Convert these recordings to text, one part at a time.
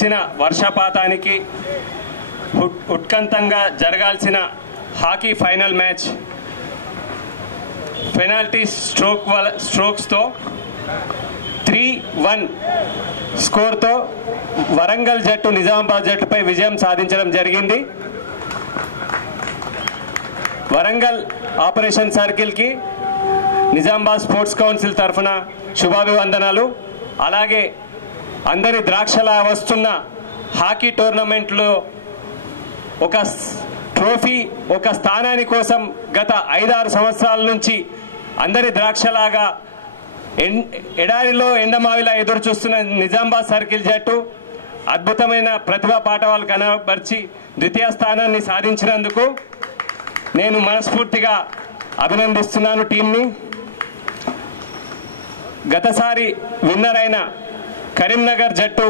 కురిసిన వర్షపాతానికి ఉత్కంఠంగా జరగాల్సిన హాకీ ఫైనల్ మ్యాచ్ పెనాల్టీ స్ట్రోక్స్తో 3-1 స్కోర్తో వరంగల్ జట్టు నిజామాబాద్ జట్టుపై విజయం సాధించడం జరిగింది. వరంగల్ ఆపరేషన్ సర్కిల్కి నిజామాబాద్ స్పోర్ట్స్ కౌన్సిల్ తరఫున శుభాభివందనాలు. అలాగే అందరి ద్రాక్షలా వస్తున్న హాకీ టోర్నమెంట్లో ఒక ట్రోఫీ, ఒక స్థానాని కోసం గత 5-6 సంవత్సరాల నుంచి అందరి ద్రాక్షలాగా ఎడారిలో ఎండమావిలా ఎదురు చూస్తున్న నిజామాబాద్ సర్కిల్ జట్టు అద్భుతమైన ప్రతిభా పాఠవాలు కనబర్చి ద్వితీయ స్థానాన్ని సాధించినందుకు నేను మనస్ఫూర్తిగా అభినందిస్తున్నాను టీంని. గతసారి విన్నర్ అయిన కరీంనగర్ జట్టు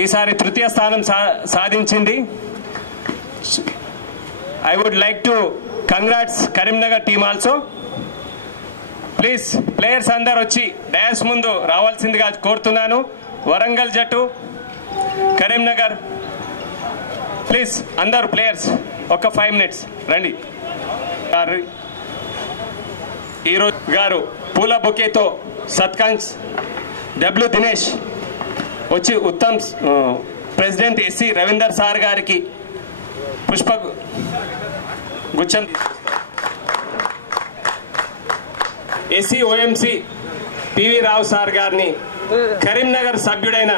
ఈసారి తృతీయ స్థానం సాధించింది. I would like to congrats Karimnagar team also. Please players అందరూ వచ్చి డయాస్ ముందు రావాల్సిందిగా కోరుతున్నాను. వరంగల్ జట్టు, కరీంనగర్, ప్లీజ్ అందరూ ప్లేయర్స్ ఒక 5 minutes రండి. ఈరోజు గారు పూల బొకేతో సత్కాంక్ష డబ్ల్యూ దినేష్ వచ్చి Uttam president SC Ravinder sir గారికి పుష్ప గుచ్చం, ఎస్సీ ఓఎంసీ పివి రావు సార్ గారిని కరీంనగర్ సభ్యుడైన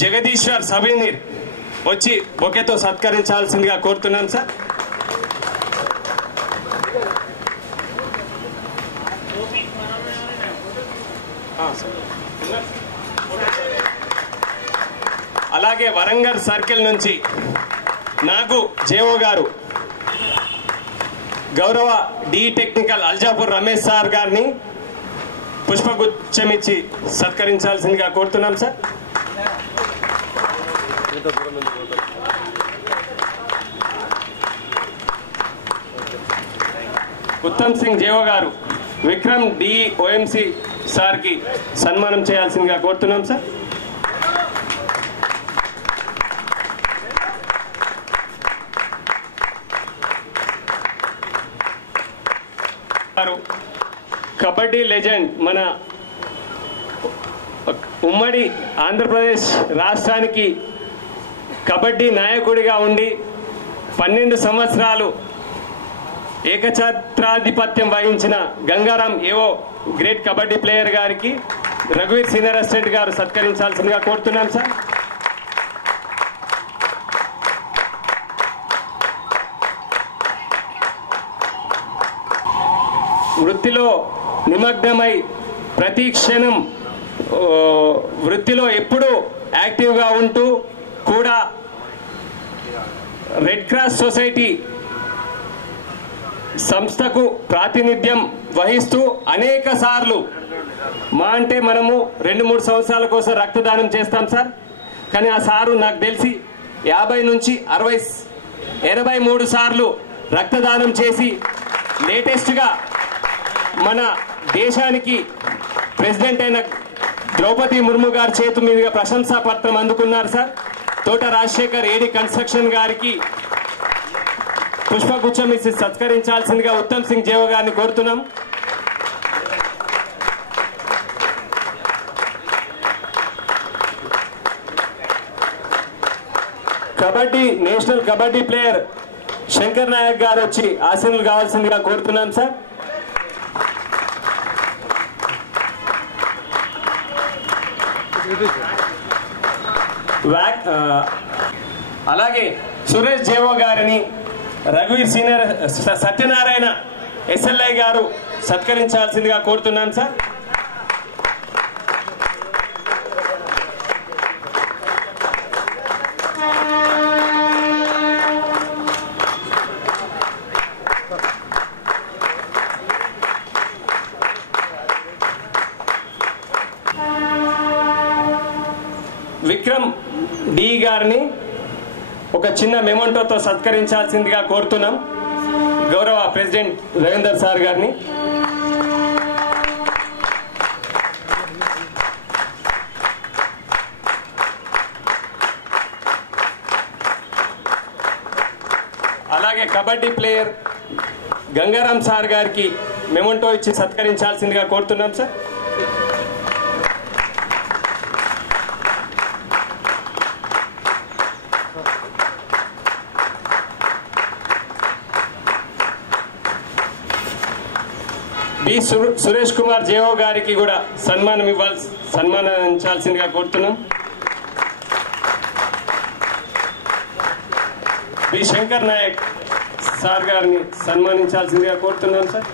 జగదీశ్వర్ సబీనీర్ వచ్చి బొకేతో సత్కరించాల్సిందిగా కోరుతున్నాను సార్. అలాగే వరంగల్ సర్కిల్ నుంచి నాగు జేఓ గారు గౌరవ D technical Aljapur Ramesh sir గారిని పుష్పగుచ్చం ఇచ్చి సత్కరించాల్సిందిగా కోరుతున్నాం సార్. ఉత్తమ్ సింగ్ జేఓ గారు విక్రమ్ డి ఓఎంసీ సార్ కి సన్మానం చేయాల్సిందిగా కోరుతున్నాం సార్. కబడ్డీ లెజెండ్, మన ఉమ్మడి ఆంధ్రప్రదేశ్ రాష్ట్రానికి కబడ్డీ నాయకుడిగా ఉండి 12 సంవత్సరాలు ఏకఛత్రాధిపత్యం వహించిన గంగారాం ఏవో గ్రేట్ కబడ్డీ ప్లేయర్ గారికి రఘువీర్ సీనియర్ అసిస్టెంట్ గారు సత్కరించాల్సిందిగా కోరుతున్నాం సార్. వృత్తిలో నిమగ్నమై ప్రతి క్షణం వృత్తిలో ఎప్పుడూ యాక్టివ్గా ఉంటూ కూడా రెడ్ క్రాస్ సొసైటీ సంస్థకు ప్రాతినిధ్యం వహిస్తూ అనేక సార్లు మా అంటే మనము 2-3 సంవత్సరాల కోసం రక్తదానం చేస్తాం సార్. కానీ ఆ సారు నాకు తెలిసి 50 నుంచి 83 సార్లు రక్తదానం చేసి లేటెస్ట్గా మన దేశానికి ప్రెసిడెంట్ అయిన ద్రౌపది ముర్ము గారి చేతి మీదుగా ప్రశంసా పత్రం అందుకున్నారు సార్. తోట రాజశేఖర్ ఏడి కన్స్ట్రక్షన్ గారికి పుష్పగుచ్చం ఇచ్చి సత్కరించాల్సిందిగా ఉత్తమ్ సింగ్ జేవ గారిని కోరుతున్నాం. కబడ్డీ నేషనల్ కబడ్డీ ప్లేయర్ శంకర్ నాయక్ గారు వచ్చి ఆశీనులు కావాల్సిందిగా కోరుతున్నాం సార్. అలాగే సురేష్ జేవో గారిని రఘువీర్ సీనియర్ సత్యనారాయణ ఎస్ఎల్ఐ గారు సత్కరించాల్సిందిగా కోరుతున్నాను సార్. విక్రమ్ డి గారిని ఒక చిన్న మెమోంటోతో సత్కరించాల్సిందిగా కోరుతున్నాం గౌరవ ప్రెసిడెంట్ రవీందర్ సార్ గారిని. అలాగే కబడ్డీ ప్లేయర్ గంగారాం సార్ గారికి మెమోంటో ఇచ్చి సత్కరించాల్సిందిగా కోరుతున్నాం sir. B Suresh Kumar JO గారికి కూడా సన్మానించాల్సిందిగా కోరుతున్నాం. బి శంకర్ నాయక్ సార్ గారిని సన్మానించాల్సిందిగా కోరుతున్నాం సార్.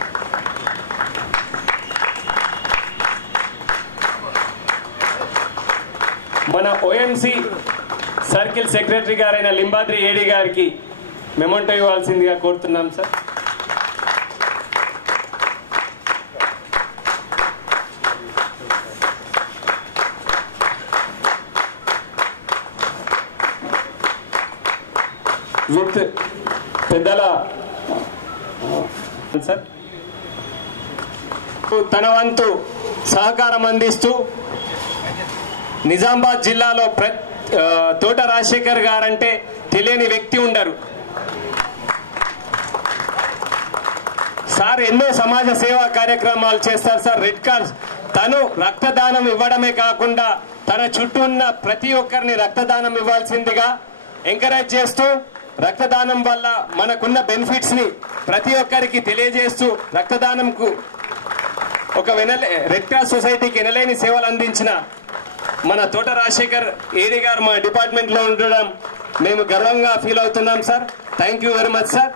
మన ఓఎంసీ సర్కిల్ సెక్రటరీ గారైన లింబాద్రి ఏడి గారికి మెమోంటో ఇవ్వాల్సిందిగా కోరుతున్నాం సార్. విత్ పెద్దల సార్ తన వంతు సహకారం అందిస్తూ నిజామాబాద్ జిల్లాలో తోట రాజశేఖర్ గారంటే తెలియని వ్యక్తి ఉండరు. సార్ ఎన్నో సమాజ సేవా కార్యక్రమాలు చేస్తారు సార్. రెడ్ క్రాస్ తను రక్తదానం ఇవ్వడమే కాకుండా తన చుట్టూ ఉన్న ప్రతి ఒక్కరిని రక్తదానం ఇవ్వాల్సిందిగా ఎంకరేజ్ చేస్తూ రక్తదానం వల్ల మనకున్న బెనిఫిట్స్ ని ప్రతి ఒక్కరికి తెలియజేస్తూ రక్తదానంకు ఒక రెడ్ క్రాస్ సొసైటీకి ఎనలేని సేవలు అందించిన మన తోట రాజశేఖర్ ఏడి గారు మా డిపార్ట్మెంట్ లో ఉండడం మేము గర్వంగా ఫీల్ అవుతున్నాం sir. Thank you very much sir.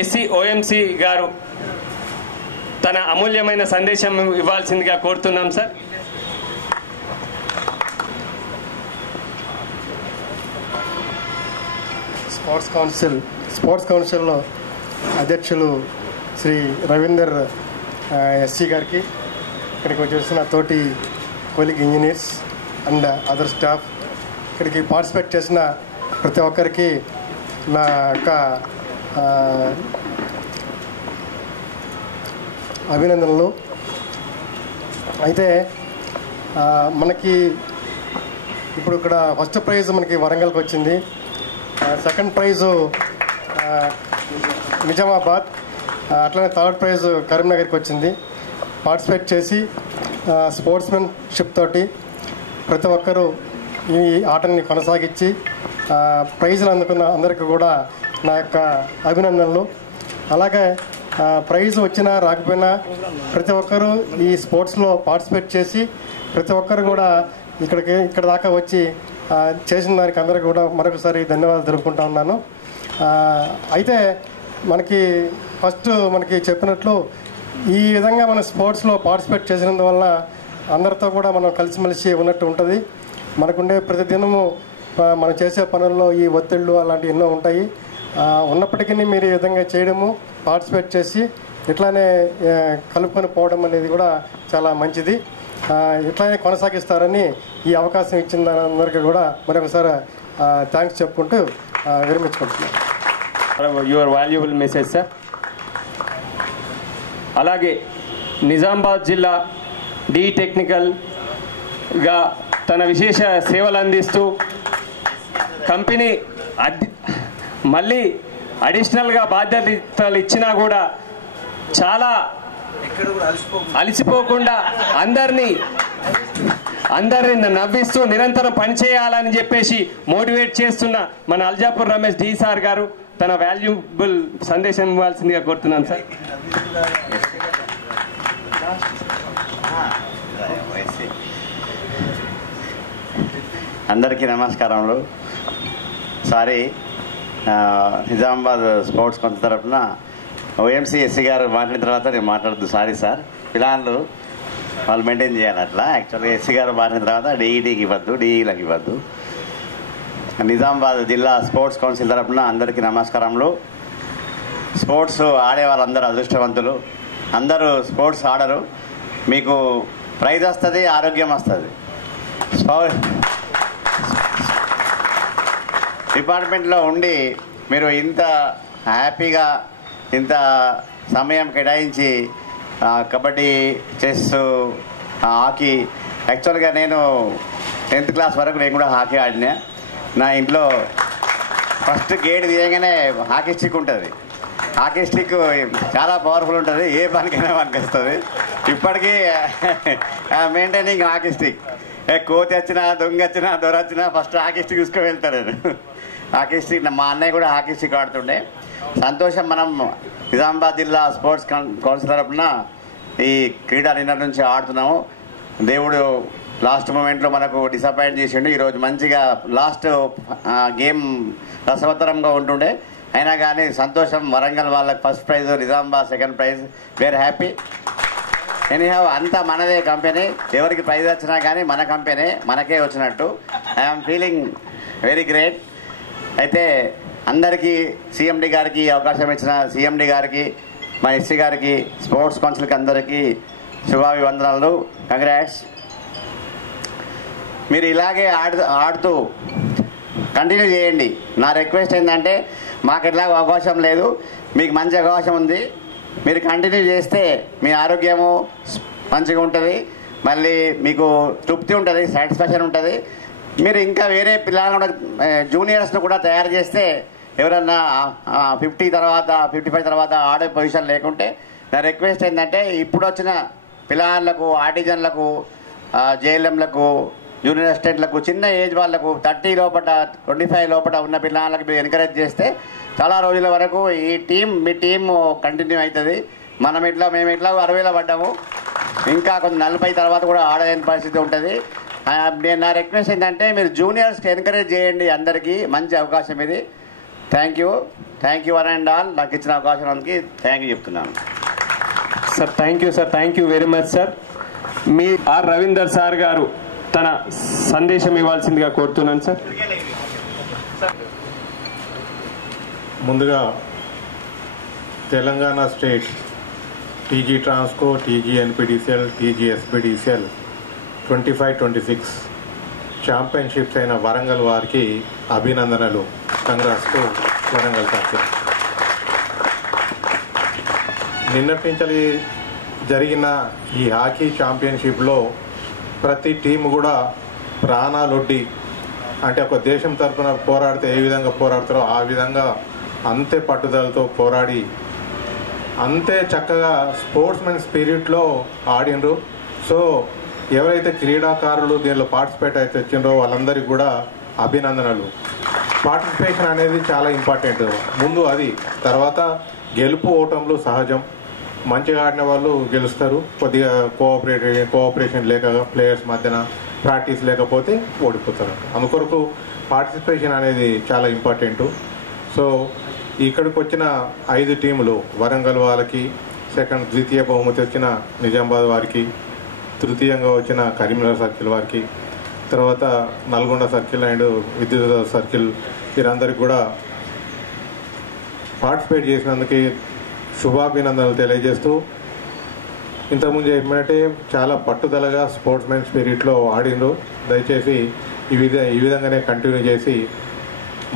SC OMC గారు తన అమూల్యమైన సందేశం ఇవ్వాల్సిందిగా కోరుతున్నాం సార్. స్పోర్ట్స్ కౌన్సిల్లో అధ్యక్షులు శ్రీ రవీందర్ ఎస్సీ గారికి, ఇక్కడికి వచ్చేసిన తోటి colleague engineers and other staff, ఇక్కడికి పార్టిసిపేట్ చేసిన ప్రతి ఒక్కరికి నా యొక్క అభినందనలు. అయితే మనకి ఇప్పుడు ఇక్కడ ఫస్ట్ ప్రైజ్ మనకి వరంగల్కి వచ్చింది, సెకండ్ ప్రైజు నిజామాబాద్, అట్లనే థర్డ్ ప్రైజ్ కరీంనగర్కి వచ్చింది. పార్టిసిపేట్ చేసి స్పోర్ట్స్మెన్షిప్ తోటి ప్రతి ఒక్కరూ ఈ ఆటని కొనసాగించి ప్రైజులు అందుకున్న అందరికీ కూడా నా యొక్క అభినందనలు. అలాగే ప్రైజ్ వచ్చినా రాకపోయినా ప్రతి ఒక్కరూ ఈ స్పోర్ట్స్లో పార్టిసిపేట్ చేసి ప్రతి ఒక్కరు కూడా ఇక్కడ దాకా వచ్చి చేసిన దానికి అందరికీ కూడా మరొకసారి ధన్యవాదాలు తెలుపుకుంటా ఉన్నాను. అయితే మనకి ఫస్ట్ మనకి చెప్పినట్లు ఈ విధంగా మన స్పోర్ట్స్లో పార్టిసిపేట్ చేసినందువల్ల అందరితో కూడా మనం కలిసిమెలిసి ఉన్నట్టు ఉంటుంది. మనకుండే ప్రతిదినము మనం చేసే పనుల్లో ఈ ఒత్తిళ్ళు అలాంటివి ఎన్నో ఉంటాయి. ఉన్నప్పటికీ మీరు ఈ విధంగా చేయడము, పార్టిసిపేట్ చేసి ఇట్లానే కలుపుకొని పోవడం అనేది కూడా చాలా మంచిది. ఇట్లానే కొనసాగిస్తారని ఈ అవకాశం ఇచ్చిన అందరికీ కూడా మరొకసారి థ్యాంక్స్ చెప్పుకుంటూ విరమించుకుంటున్నాను. Your valuable message sir. అలాగే నిజామాబాద్ జిల్లా డి టెక్నికల్గా తన విశేష సేవలు అందిస్తూ కంపెనీ మళ్ళీ అడిషనల్గా బాధ్యతలు ఇచ్చినా కూడా చాలా అలసిపోకుండా అందరినీ నవ్విస్తూ నిరంతరం పనిచేయాలని చెప్పేసి మోటివేట్ చేస్తున్న మన అల్జాపూర్ రమేష్ డి సార్ గారు తన వాల్యుబుల్ సందేశం ఇవ్వాల్సిందిగా కోరుతున్నాను సార్. అందరికీ నమస్కారములు. సారీ, నిజామాబాద్ స్పోర్ట్స్ కొంత తరఫున ఓఎంసీ ఎస్సీ గారు మాట్లాడిన తర్వాత నేను మాట్లాడద్దు. సారీ సార్, పిల్లలు వాళ్ళు మెయింటైన్ చేయాలి అట్లా. యాక్చువల్గా ఎస్సీ గారు మాట్లాడిన తర్వాత డిఈటీకి ఇవ్వద్దు, డిఈలకు ఇవ్వద్దు. నిజామాబాద్ జిల్లా స్పోర్ట్స్ కౌన్సిల్ తరఫున అందరికీ నమస్కారములు. స్పోర్ట్స్ ఆడే వాళ్ళందరూ అదృష్టవంతులు. అందరూ స్పోర్ట్స్ ఆడరు, మీకు ప్రైజ్ వస్తుంది, ఆరోగ్యం వస్తుంది. డిపార్ట్మెంట్లో ఉండి మీరు ఇంత హ్యాపీగా ఇంత సమయం కేటాయించి కబడ్డీ, చెస్, హాకీ, యాక్చువల్గా నేను 10th క్లాస్ వరకు నేను కూడా హాకీ ఆడినా. నా ఇంట్లో ఫస్ట్ గేట్ తీయగానే హాకీ స్టిక్ ఉంటుంది. హాకీ స్టిక్ చాలా పవర్ఫుల్ ఉంటుంది, ఏ పనికైనా పనికి వస్తుంది. ఇప్పటికీ మెయింటైనింగ్ హాకీ స్టిక్. కోతి వచ్చినా, దొంగ వచ్చినా, దొర వచ్చినా ఫస్ట్ హాకీ స్టిక్ తీసుకొని వెళ్తాను నేను. హాకీ స్టిక్ మా అన్నయ్య కూడా హాకీ స్టిక్ ఆడుతుండే. సంతోషం, మనం నిజామాబాద్ జిల్లా స్పోర్ట్స్ కౌన్సిల్ తరఫున ఈ క్రీడా నిన్నటి నుంచి ఆడుతున్నాము. దేవుడు లాస్ట్ మూమెంట్లో మనకు డిసప్పాయింట్ చేసిండు. ఈరోజు మంచిగా లాస్ట్ గేమ్ రసవత్తరంగా ఉంటుండే, అయినా కానీ సంతోషం. వరంగల్ వాళ్ళకి first prize, Nizamabad second prize. We're happy. Anyhow అంతా మనదే కంపెనీ. ఎవరికి ప్రైజ్ వచ్చినా కానీ మన కంపెనీ, మనకే వచ్చినట్టు. I'm feeling very great. అయితే అందరికీ, సిఎండి గారికి అవకాశం ఇచ్చిన సిఎండి గారికి, మా ఎస్సీ గారికి, స్పోర్ట్స్ కౌన్సిల్కి అందరికీ శుభాభివందనాలు. కంగ్రాట్స్. మీరు ఇలాగే ఆడుతూ కంటిన్యూ చేయండి. నా రిక్వెస్ట్ ఏంటంటే, మాకు ఎట్లాగో అవకాశం లేదు, మీకు మంచి అవకాశం ఉంది. మీరు కంటిన్యూ చేస్తే మీ ఆరోగ్యము మంచిగా ఉంటుంది, మళ్ళీ మీకు తృప్తి ఉంటుంది, సాటిస్ఫాక్షన్ ఉంటుంది. మీరు ఇంకా వేరే పిల్లలను కూడా, జూనియర్స్ను కూడా తయారు చేస్తే, ఎవరన్నా 50 తర్వాత 55 తర్వాత ఆడే పొజిషన్ లేకుంటే, నా రిక్వెస్ట్ ఏంటంటే, ఇప్పుడు వచ్చిన పిల్లలకు, ఆర్టిజన్లకు, జేఎల్ఎంలకు, జూనియర్ అసిస్టెంట్లకు, చిన్న ఏజ్ వాళ్ళకు 30 లోపల 25 లోపల ఉన్న పిల్లలకు మీరు ఎంకరేజ్ చేస్తే చాలా రోజుల వరకు ఈ టీం, మీ టీం కంటిన్యూ అవుతుంది. మేము ఇట్లా 60లో పడ్డాము, ఇంకా కొంచెం 40 తర్వాత కూడా ఆడలేని పరిస్థితి ఉంటుంది. నేను నా రిక్వెస్ట్ ఏంటంటే, మీరు జూనియర్స్కి ఎంకరేజ్ చేయండి. అందరికీ మంచి అవకాశం ఇది. Thank you one and all. నాకు ఇచ్చిన అవకాశానికి థ్యాంక్ యూ చెప్తున్నాను. Sir thank you sir, thank you very much sir. మీ ఆర్ రవీందర్ సార్ గారు తన సందేశం ఇవ్వాల్సిందిగా కోరుతున్నాను సార్. ముందుగా Telangana state TG Transco, TG NPDCL, TG SPDCL 25-26 championships అయిన వరంగల్ వారికి అభినందనలు. Congrats to Warangal circle. నిన్నటి నుంచి జరిగిన ఈ హాకీ ఛాంపియన్షిప్లో ప్రతి టీం కూడా ప్రాణాలొడ్డి, అంటే ఒక దేశం తరఫున పోరాడితే ఏ విధంగా పోరాడతారో ఆ విధంగా అంతే పట్టుదలతో పోరాడి, అంతే చక్కగా స్పోర్ట్స్మెన్ స్పిరిట్లో ఆడినరు. సో ఎవరైతే క్రీడాకారులు దీనిలో పార్టిసిపేట్ అయితే వచ్చిండ్రో వాళ్ళందరికీ కూడా అభినందనలు. పార్టిసిపేషన్ అనేది చాలా ఇంపార్టెంట్. ముందు అది, తర్వాత గెలుపు ఓటములు సహజం. మంచిగా ఆడిన వాళ్ళు గెలుస్తారు. కొద్దిగా కోఆపరేషన్ లేక ప్లేయర్స్ మధ్యన ప్రాక్టీస్ లేకపోతే ఓడిపోతారు. అందుకొరకు పార్టిసిపేషన్ అనేది చాలా ఇంపార్టెంట్. సో ఇక్కడికి వచ్చిన 5 టీములు, వరంగల్ వాళ్ళకి ద్వితీయ బహుమతి వచ్చిన నిజామాబాద్ వారికి, తృతీయంగా వచ్చిన కరీంనగర్ సర్కిల్ వారికి, తర్వాత నల్గొండ సర్కిల్ అండ్ విద్యుత్ సర్కిల్, వీరందరికీ కూడా పార్టిసిపేట్ చేసినందుకు శుభాభినందనలు తెలియజేస్తూ, ఇంతకుముందు చెప్పినట్టే చాలా పట్టుదలగా స్పోర్ట్స్మెన్ స్పిరిట్లో ఆడినరు. దయచేసి ఈ విధంగానే కంటిన్యూ చేసి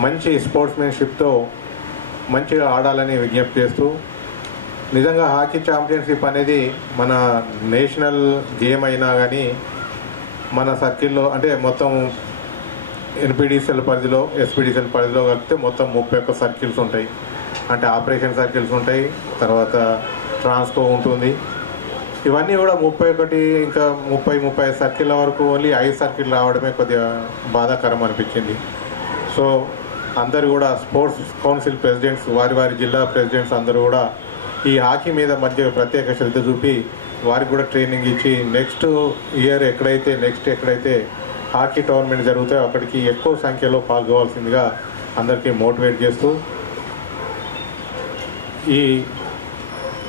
మంచి స్పోర్ట్స్మెన్షిప్తో మంచిగా ఆడాలని విజ్ఞప్తి చేస్తూ, నిజంగా హాకీ ఛాంపియన్షిప్ అనేది మన నేషనల్ గేమ్ అయినా కానీ మన సర్కిల్లో, అంటే మొత్తం ఎన్పిడిసిఎల్ పరిధిలో, ఎస్పిడిసిఎల్ పరిధిలో కలిపితే మొత్తం 31 సర్కిల్స్ ఉంటాయి. అంటే ఆపరేషన్ సర్కిల్స్ ఉంటాయి, తర్వాత ట్రాన్స్కో ఉంటుంది. ఇవన్నీ కూడా 31, ఇంకా 30-35 సర్కిళ్ళ వరకు ఓన్లీ 5 సర్కిల్ రావడమే కొద్దిగా బాధాకరం అనిపించింది. సో అందరూ కూడా స్పోర్ట్స్ కౌన్సిల్ ప్రెసిడెంట్స్, వారి జిల్లా ప్రెసిడెంట్స్ అందరూ కూడా ఈ హాకీ మీద మధ్య ప్రత్యేక శ్రద్ధ చూపి వారికి కూడా ట్రైనింగ్ ఇచ్చి నెక్స్ట్ ఎక్కడైతే హాకీ టోర్నమెంట్ జరుగుతాయో అక్కడికి ఎక్కువ సంఖ్యలో పాల్గొవాల్సిందిగా అందరికీ మోటివేట్ చేస్తూ, ఈ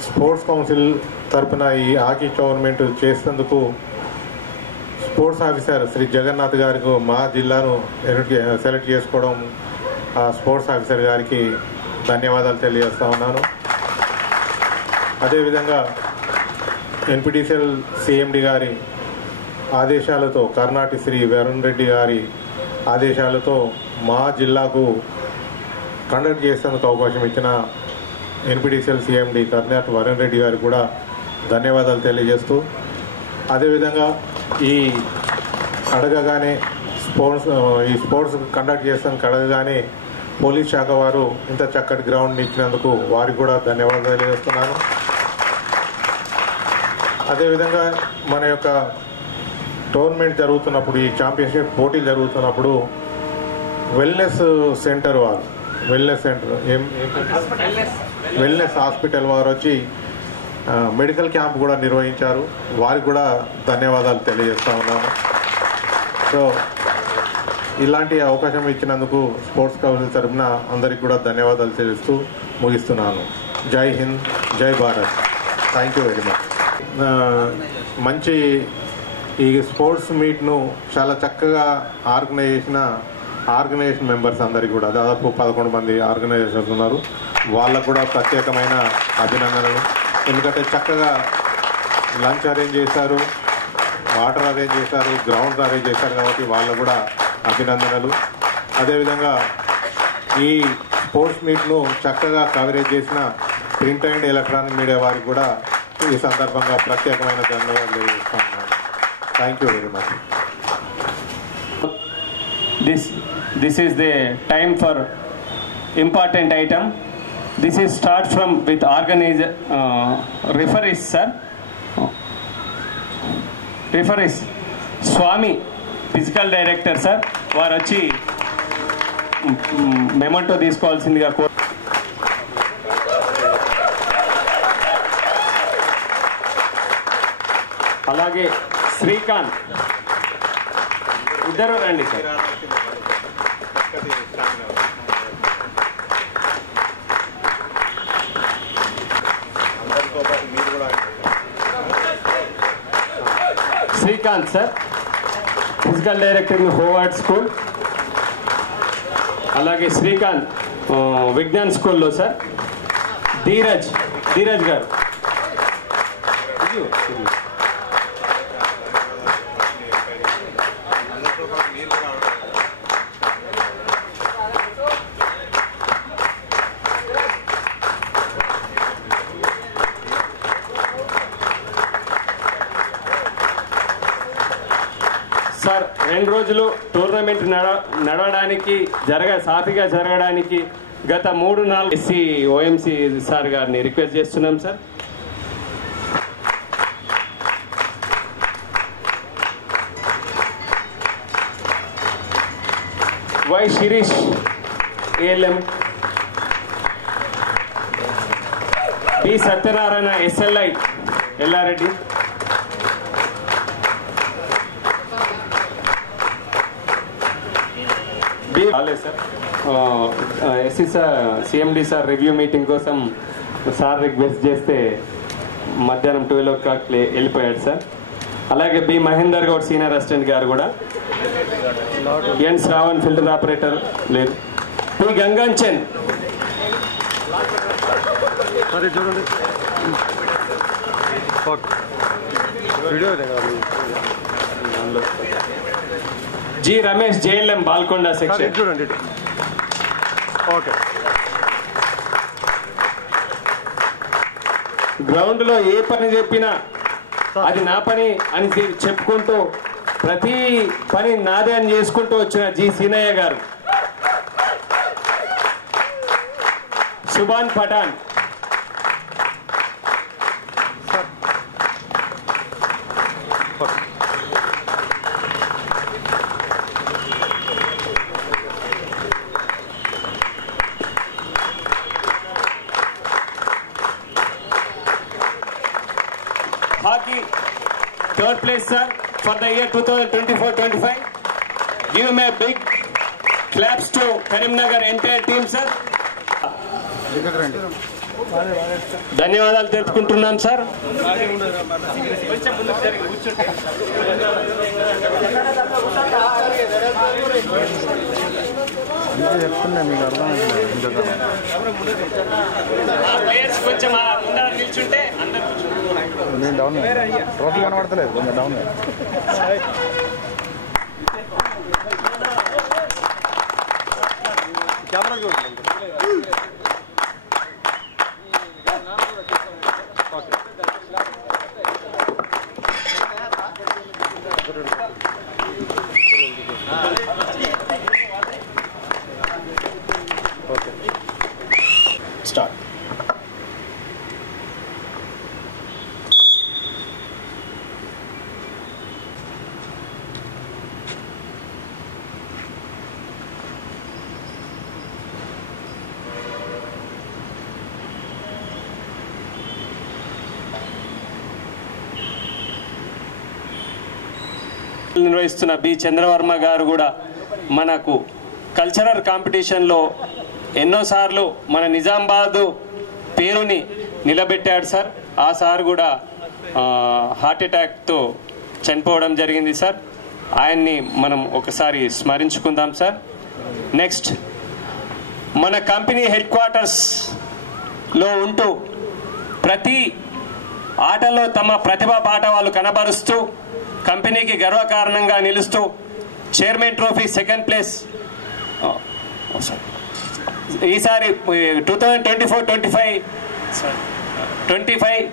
స్పోర్ట్స్ కౌన్సిల్ తరఫున ఈ హాకీ టోర్నమెంట్ చేసేందుకు స్పోర్ట్స్ ఆఫీసర్ శ్రీ జగన్నాథ్ గారికి మా జిల్లాను సెలెక్ట్ చేసుకోవడం, ఆ స్పోర్ట్స్ ఆఫీసర్ గారికి ధన్యవాదాలు తెలియజేస్తా ఉన్నాను. అదేవిధంగా ఎన్పిటిసిఎల్ సిఎండి గారి ఆదేశాలతో, కర్ణాటి శ్రీ వరుణ్ రెడ్డి గారి ఆదేశాలతో మా జిల్లాకు కండక్ట్ చేసేందుకు అవకాశం ఇచ్చిన ఎన్పిటిసిఎల్ సిఎండి కర్ణాటి వరుణ్ రెడ్డి గారికి కూడా ధన్యవాదాలు తెలియజేస్తూ, అదేవిధంగా ఈ అడగగానే ఈ స్పోర్ట్స్ కండక్ట్ చేస్తాను కడగగానే పోలీస్ శాఖ వారు ఇంత చక్కటి గ్రౌండ్ ఇచ్చినందుకు వారికి కూడా ధన్యవాదాలు తెలియజేస్తున్నాను. అదేవిధంగా మన యొక్క టోర్నమెంట్ జరుగుతున్నప్పుడు, ఈ ఛాంపియన్షిప్ పోటీలు జరుగుతున్నప్పుడు వెల్నెస్ సెంటర్ వారు వెల్నెస్ హాస్పిటల్ వారు వచ్చి మెడికల్ క్యాంప్ కూడా నిర్వహించారు. వారికి కూడా ధన్యవాదాలు తెలియజేస్తా ఉన్నాను. సో ఇలాంటి అవకాశం ఇచ్చినందుకు స్పోర్ట్స్ కౌన్సిల్ తరఫున అందరికి కూడా ధన్యవాదాలు తెలుస్తూ ముగిస్తున్నాను. జై హింద్, జై Bharat. Thank you very much. మంచి ఈ స్పోర్ట్స్ మీట్ను చాలా చక్కగా ఆర్గనైజేషన్ మెంబర్స్ అందరికీ కూడా దాదాపు 11 మంది ఆర్గనైజర్స్ ఉన్నారు. వాళ్ళకు కూడా ప్రత్యేకమైన అభినందనలు. ఎందుకంటే చక్కగా లంచ్ అరేంజ్ చేశారు, వాటర్ అరేంజ్ చేశారు, గ్రౌండ్స్ అరేంజ్ చేశారు కాబట్టి వాళ్ళకు కూడా అభినందనలు. అదేవిధంగా ఈ స్పోర్ట్స్ మీట్ను చక్కగా కవరేజ్ చేసిన ప్రింట్ అండ్ ఎలక్ట్రానిక్ మీడియా వారికి కూడా ఈ సందర్భంగా ప్రత్యేకమైన ధన్యవాదాలు తెలియజేస్తున్నాను. Thank you very much. This is the time for important item. This is start from with organizer referees, sir. Referees Swami, physical director, sir. వారు వచ్చి మెమోటో తీసుకోవాల్సిందిగా అలాగే శ్రీకాంత్ ఇద్దరు రండి sir. Srikanth sir, physical director Howard school. అలాగే శ్రీకాంత్ విజ్ఞాన్ స్కూల్లో sir. Dheeraj గారు. Sir 2 రోజులు టోర్నమెంట్ నడవడానికి సాఫీగా జరగడానికి గత 3-4 ఎస్సీ ఓఎంసీ సార్ గారిని రిక్వెస్ట్ చేస్తున్నాం sir. Y Shirish ALM, B Satyanarayana SLI Yellareddy, sir SC sir CMD sir review meeting కోసం సార్ రిక్వెస్ట్ చేస్తే మధ్యాహ్నం 12 o'clock వెళ్ళిపోయాడు సార్. అలాగే B Mahender Goud senior assistant గారు కూడా. ఎన్ శ్రావణ్ ఫిల్టర్ ఆపరేటర్ లేదు. పి గంగాంచన్, G Ramesh JLM Balkonda section. చూడండి ఓకే. గ్రౌండ్ లో ఏ పని చెప్పినా అది నా పని అని చెప్పుకుంటూ ప్రతి పని నాదే అని చేసుకుంటూ వచ్చిన జి సీనయ్య గారు. Subhan Pathan, hockey third place sir for the year 2024-25. Give me a big claps to Karimnagar entire team sir. ధన్యవాదాలు తెలుపుకుంటున్నాం సార్. ప్లేయర్స్ కొంచెం ముందర నిల్చుంటే అందరూ డౌన్ ట్రోఫీ కనబడతలేదు, కొంచెం డౌన్. కెమెరా చూడండి. విధులు నిర్వహిస్తున్న బి చంద్రవర్మ గారు కూడా మనకు కల్చరల్ కాంపిటీషన్లో ఎన్నోసార్లు మన నిజామాబాదు పేరుని నిలబెట్టాడు సార్. ఆ సార్ కూడా హార్ట్ అటాక్తో చనిపోవడం జరిగింది సార్. ఆయన్ని మనం ఒకసారి స్మరించుకుందాం సార్. నెక్స్ట్, మన కంపెనీ హెడ్ క్వార్టర్స్లో ఉంటూ ప్రతి ఆటలో తమ ప్రతిభా పాఠవాలు కనబరుస్తూ కంపెనీకి గర్వకారణంగా నిలుస్తూ చైర్మన్ ట్రోఫీ సెకండ్ ప్లేస్ ఈసారి 2024-25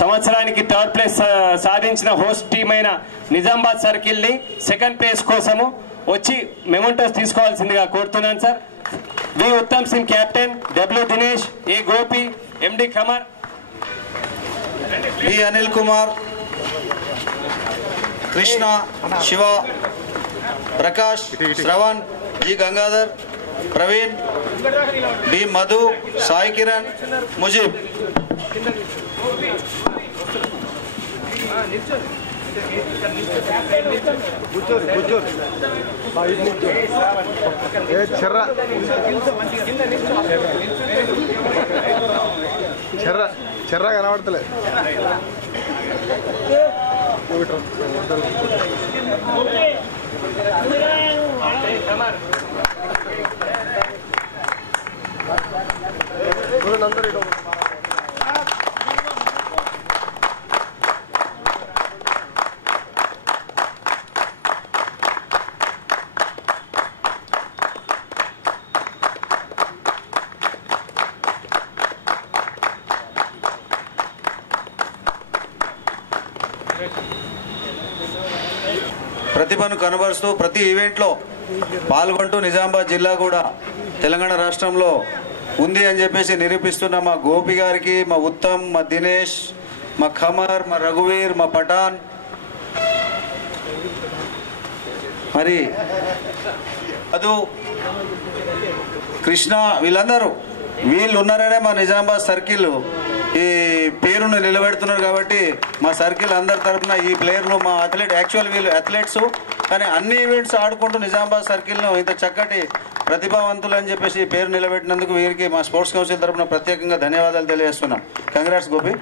సంవత్సరానికి థర్డ్ ప్లేస్ సాధించిన హోస్ట్ టీం అయిన నిజామాబాద్ సర్కిల్ని సెకండ్ ప్లేస్ కోసము వచ్చి మెమోంటోస్ తీసుకోవాల్సిందిగా కోరుతున్నాను sir. V Uttam Singh captain, W Dinesh, A Gopi, MD Qamar, B Anil Kumar, Krishna, Shiva, Prakash, Shravan, G Gangadhar, Praveen, B Madhu, Sai Kiran, Mujeeb. చెర్ర కనబడతలేదు. ప్రతిభను కనబరుస్తూ ప్రతి ఈవెంట్లో పాల్గొంటూ నిజామాబాద్ జిల్లా కూడా తెలంగాణ రాష్ట్రంలో ఉంది అని చెప్పేసి నిరూపిస్తున్న మా గోపి గారికి, మా ఉత్తమ్, మా దినేష్, మా ఖమర్, మా రఘువీర్, మా పఠాన్, మరి మధు, కృష్ణ, వీళ్ళందరూ వీళ్ళు ఉన్నారనే మా నిజామాబాద్ సర్కిల్ ఈ పేరును నిలబెడుతున్నారు. కాబట్టి మా సర్కిల్ అందరి తరఫున ఈ ప్లేయర్లు మా అథ్లెట్, యాక్చువల్ వీళ్ళు అథ్లెట్స్ కానీ అన్ని ఈవెంట్స్ ఆడుకుంటూ నిజామాబాద్ సర్కిల్ను ఇంత చక్కటి ప్రతిభావంతులు అని చెప్పేసి పేరు నిలబెట్టినందుకు వీరికి మా స్పోర్ట్స్ కౌన్సిల్ తరఫున ప్రత్యేకంగా ధన్యవాదాలు తెలియజేస్తున్నాం. Congrats Gopi.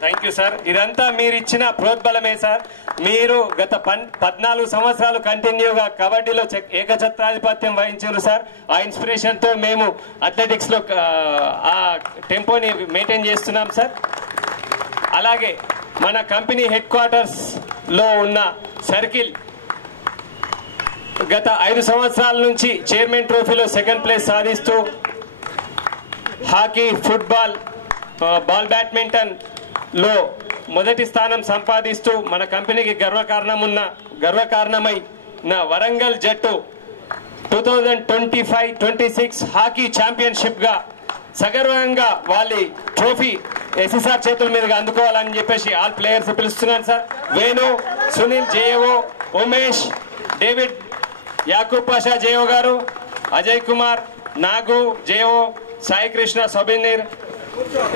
Thank you sir. ఇదంతా మీరు ఇచ్చిన ప్రోద్బలమే సార్. మీరు గత 14 సంవత్సరాలు కంటిన్యూగా కబడ్డీలో ఏకఛత్రాధిపత్యం వహించారు సార్. ఆ ఇన్స్పిరేషన్ తో మేము అథ్లెటిక్స్ లో ఆ టెంపోని మెయింటైన్ చేస్తున్నాం సార్. అలాగే మన కంపెనీ హెడ్ క్వార్టర్స్ లో ఉన్న సర్కిల్ గత 5 సంవత్సరాల నుంచి చైర్మన్ ట్రోఫీలో సెకండ్ ప్లేస్ సాధిస్తూ హాకీ, ఫుట్బాల్, బాల్ బ్యాడ్మింటన్ లో మొదటి స్థానం సంపాదిస్తూ మన కంపెనీకి గర్వకారణమై నా వరంగల్ జట్టు 2025-26 హాకీ ఛాంపియన్షిప్ గా సగర్వంగా వాళ్ళ ట్రోఫీ ఎస్ఎస్ఆర్ చేతుల మీదుగా అందుకోవాలని చెప్పేసి ఆల్ ప్లేయర్స్ పిలుస్తున్నాను sir. Venu, Sunil JO, Umesh, David, Yakub Pasha JO గారు, అజయ్ కుమార్, నాగు జేఓ, సాయి కృష్ణ, సొబినీర్,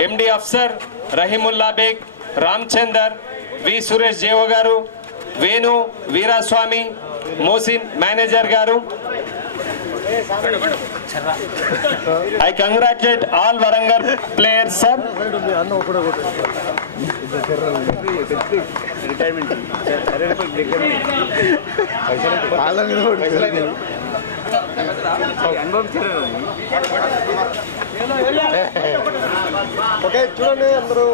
ఎండి అఫ్సర్, రహీముల్లా బేగ్, రామచందర్, వి సురేష్ జేఓ గారు, వేణు, వీరాస్వామి, మోసిన్ మేనేజర్ గారు. I congratulate all Warangal players, sir. Okay చూడండి అందరూ.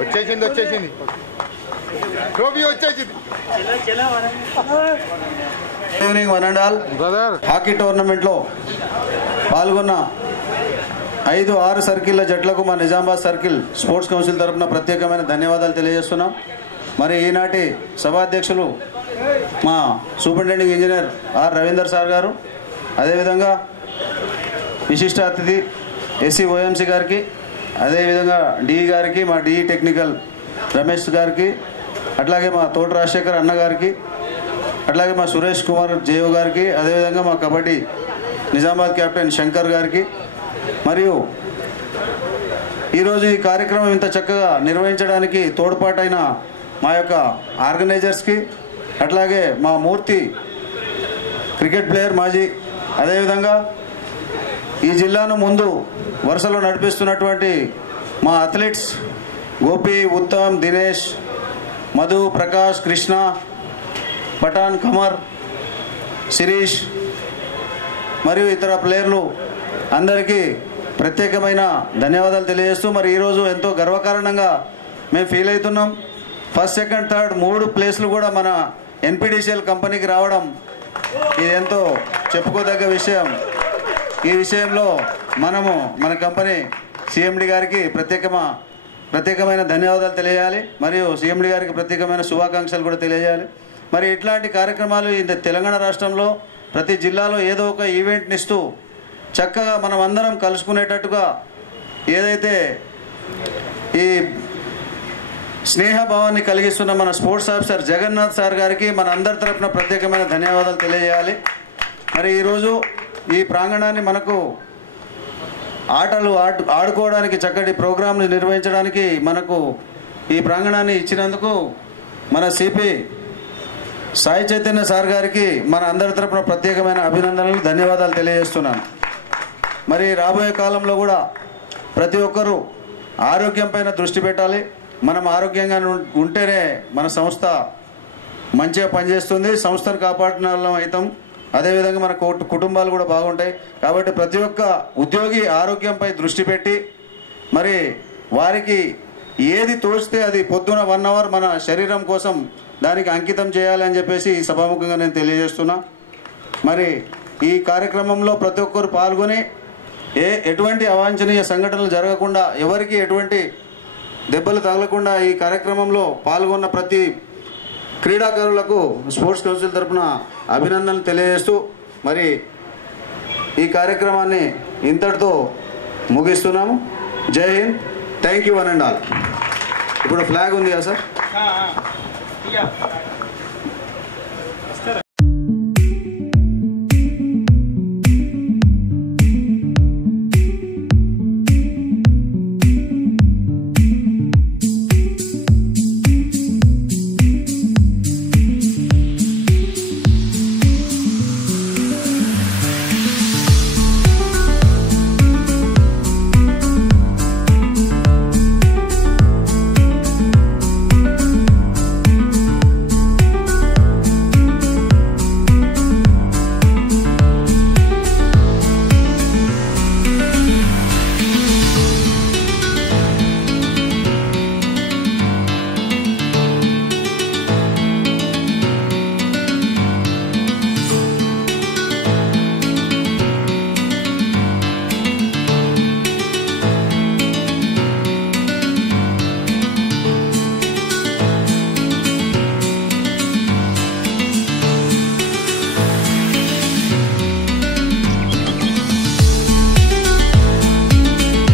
వచ్చేసింది ట్రోఫీ వచ్చేసింది. Evening one and all hockey tournament లో పాల్గొన్న 5-6 సర్కిళ్ల జట్లకు మా నిజామాబాద్ సర్కిల్ స్పోర్ట్స్ కౌన్సిల్ తరఫున ప్రత్యేకమైన ధన్యవాదాలు తెలియజేస్తున్నాం. మరి ఈనాటి సభాధ్యక్షులు మా superintending engineer R Ravinder sir గారు, అదేవిధంగా విశిష్ట అతిథి ఎస్సీ ఓఎంసీ గారికి, అదేవిధంగా డిఈ గారికి, మా డిఈ టెక్నికల్ రమేష్ గారికి, అట్లాగే మా తోట రాజశేఖర్ అన్న గారికి, అట్లాగే మా సురేష్ కుమార్ జేఓ గారికి, అదేవిధంగా మా కబడ్డీ నిజామాబాద్ కెప్టెన్ శంకర్ గారికి, మరియు ఈరోజు ఈ కార్యక్రమం ఇంత చక్కగా నిర్వహించడానికి తోడ్పాటైన మా యొక్క ఆర్గనైజర్స్కి, అట్లాగే మా మూర్తి క్రికెట్ ప్లేయర్ మాజీ, అదేవిధంగా ఈ జిల్లాను ముందు వరుసలో నడిపిస్తున్నటువంటి మా అథ్లెట్స్ గోపి, ఉత్తమ్, దినేష్, మధు, ప్రకాష్, కృష్ణ, పఠాన్, కమర్, శిరీష్ మరియు ఇతర ప్లేయర్లు అందరికీ ప్రత్యేకమైన ధన్యవాదాలు తెలియజేస్తూ, మరి ఈరోజు ఎంతో గర్వకారణంగా మేము ఫీల్ అవుతున్నాం. ఫస్ట్, సెకండ్, థర్డ్ 3 ప్లేస్లు కూడా మన ఎన్పిడిసిఎల్ కంపెనీకి రావడం ఇది ఎంతో చెప్పుకోదగ్గ విషయం. ఈ విషయంలో మనము మన కంపెనీ సిఎండి గారికి ప్రత్యేకమైన ధన్యవాదాలు తెలియజేయాలి, మరియు సిఎండి గారికి ప్రత్యేకమైన శుభాకాంక్షలు కూడా తెలియజేయాలి. మరి ఇట్లాంటి కార్యక్రమాలు ఈ తెలంగాణ రాష్ట్రంలో ప్రతి జిల్లాలో ఏదో ఒక ఈవెంట్ని ఇస్తూ చక్కగా మనం అందరం కలుసుకునేటట్టుగా ఏదైతే ఈ స్నేహభావాన్ని కలిగిస్తున్న మన స్పోర్ట్స్ ఆఫీసర్ జగన్నాథ్ సార్ గారికి మన అందరి తరఫున ప్రత్యేకమైన ధన్యవాదాలు తెలియజేయాలి. మరి ఈరోజు ఈ ప్రాంగణాన్ని మనకు ఆడుకోవడానికి చక్కటి ప్రోగ్రాంలు నిర్వహించడానికి మనకు ఈ ప్రాంగణాన్ని ఇచ్చినందుకు మన సిపి సాయి చైతన్య సార్ గారికి మన అందరి తరఫున ప్రత్యేకమైన అభినందనలు, ధన్యవాదాలు తెలియజేస్తున్నాను. మరి రాబోయే కాలంలో కూడా ప్రతి ఒక్కరూ ఆరోగ్యం పైన దృష్టి పెట్టాలి. మనం ఆరోగ్యంగా ఉంటేనే మన సంస్థ మంచిగా పనిచేస్తుంది, సంస్థను కాపాడిన వాళ్ళం అవుతాం, అదేవిధంగా మన కుటుంబాలు కూడా బాగుంటాయి. కాబట్టి ప్రతి ఒక్క ఉద్యోగి ఆరోగ్యంపై దృష్టి పెట్టి మరి వారికి ఏది తోచితే అది పొద్దున 1 అవర్ మన శరీరం కోసం దానికి అంకితం చేయాలని చెప్పేసి ఈ సభాముఖంగా నేను తెలియజేస్తున్నా. మరి ఈ కార్యక్రమంలో ప్రతి ఒక్కరు పాల్గొని ఎటువంటి అవాంఛనీయ సంఘటనలు జరగకుండా, ఎవరికి ఎటువంటి దెబ్బలు తగలకుండా ఈ కార్యక్రమంలో పాల్గొన్న ప్రతి క్రీడాకారులకు స్పోర్ట్స్ కౌన్సిల్ తరఫున అభినందనలు తెలియజేస్తూ మరి ఈ కార్యక్రమాన్ని ఇంతటితో ముగిస్తున్నాము. జై Hind, thank you one and all. ఇప్పుడు ఫ్లాగ్ ఉంది కదా సార్.